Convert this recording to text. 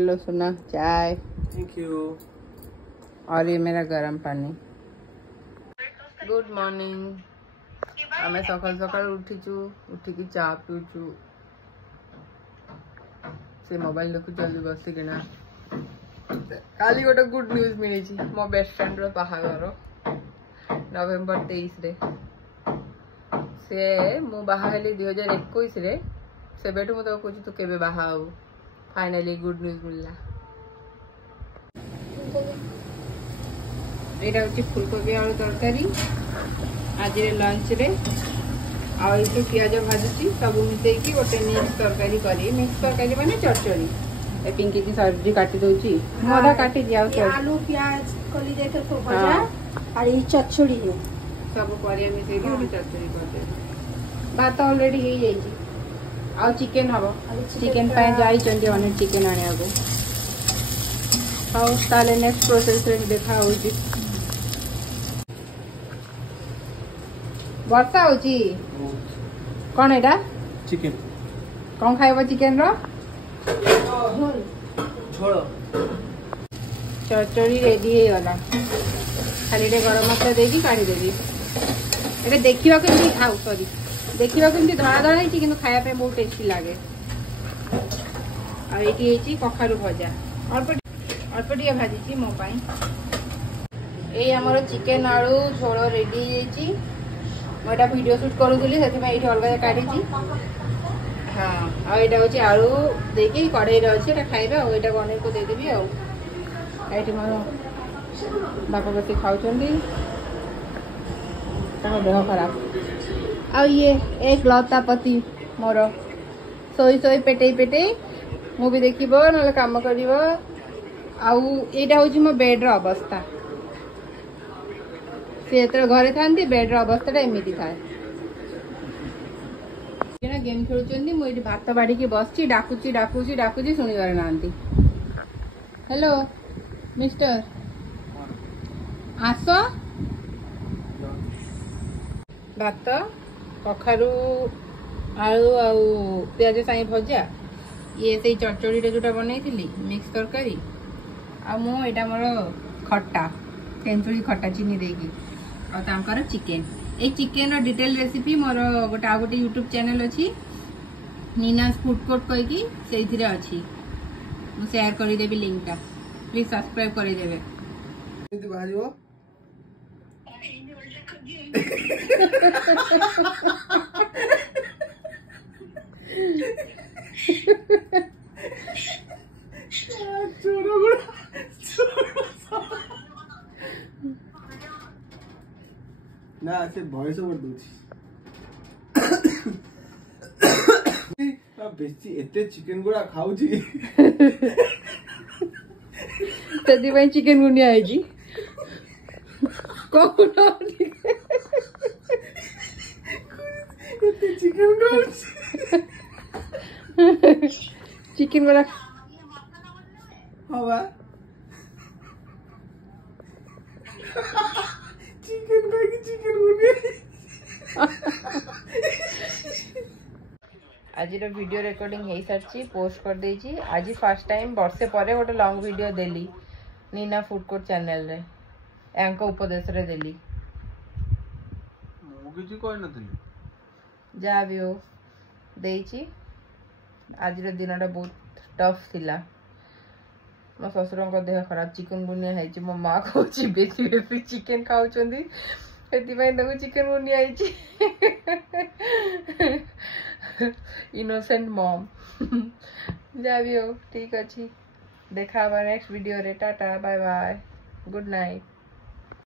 लो सुना चाय। Thank you. और ये मेरा गर्म पानी। Good morning. आम सकाल सकाल उठीचु, उठिकी चा पीचु, से मोबाइल देखु जल्दी बसिकिना। काली गोटे गुड न्यूज मिली मो बेस्ट फ्रेंड रो बाहागर नवेम्बर 23 रे। से मु बाहा हेली 2021 रे। से बेटू मु तो कहूँ तू केबे बाहा हो। फाइनली गुड न्यूज मिलला। यहाँ हूँ फुलकोबी आलू तरकारी आज लंच रे। आउ पियाज भाजुची सब मिसेकी गोटे मिक्स तरकारी करी। मिक्स तरकारी माने चरचरी। ए पिंकी की सब्जी काटी दोची मोदा काटी दिया आलू प्याज कली दे तो भजा और ये चचड़ी है सब परिया मिसेकी गोटे चरचरी कर दे। भात ऑलरेडी हे जाई आ चिकन हबो। चिकन पाए जाई चंदी अने चिकन आने आगो। हाउ ताले नेक्स्ट प्रोसेस रे देखा होची। वर्षा होची कौन एटा चिकन कौन खाइबो चिकन रो झोल चरचरी रेडी हे गला। खाली रे गरम मसला देकी काढी देबी। एटा देखिबा केमती आउ सॉरी देखिबा केमती धड़ा धड़ा है किंतु खाया पे बहुत टेस्टी लागे। आ एटी हेची कखारु भजा अल्प टिके भाजी मो पाई। ए हमर चिकन आलू झोल रेडी हेची। मोटा वीडियो शूट करूली से अलग काढ़ी। हाँ आईटा हूँ आलू देखिए कड़े अच्छे खाइबे आईटा अनेक को देदेवी। आई मोर बापा बस खाऊँ देह खराब। आ ये एक लतापति मोर शोई शोई पेटे पेटे मुवी देखब ना कम कर। आईटा हूँ मो बेड्र अवस्था। से घरे था बेड्र अवस्था एमती थाए। गेम खेलुं मुझे भात बाड़ी बस डाकुची डाकुची डाकुची शुणिबार ना। हेलो मिस्टर आस। भात कखारु आलू आउ पियाज साई भजा ये से चरचड़ी जोटा बनई मिक्स तरकारी आटा मोर खट्टा तेंतुली खट्टा चीनी देगी और चिकेन। ए चिकेन रो डिटेल रेसिपी मोर गोटे आ गोटे यूट्यूब चैनल अच्छी नीनास फूड कोर्ट कहीकि से अच्छी मु शेयर कर देबी लिंक टा प्लीज सब्सक्राइब कर देबे। ना से भॉइस ओवर दोची बेसी एते चिकन गुड़ा खाउची तदी भाई चिकन गुनिया है जी कौन एते चिकन खाउची चिकन गुड़ा हवा चिकन का की चिकन गुनिया। आज वीडियो रिकॉर्डिंग हो सारी पोस्ट कर देची। आज फर्स्ट टाइम वर्षे पर गोटे लॉन्ग वीडियो देली नीना फूड कोर्ट चैनल रे यांको उपदेश रे देली। मु किछि कहि नथली जा भी हो देची। आज दिनटा बहुत टफ थिला। मो ससुर को देह खराब चिकन गुनिया है। मो माँ कहूँ बेसी बेसी चिकन खाऊँ से चिकन गुनिया इनोसेंट मॉम। जा भी हो ठीक अच्छी देखा नेक्स्ट वीडियो रे। Tata bye bye good night.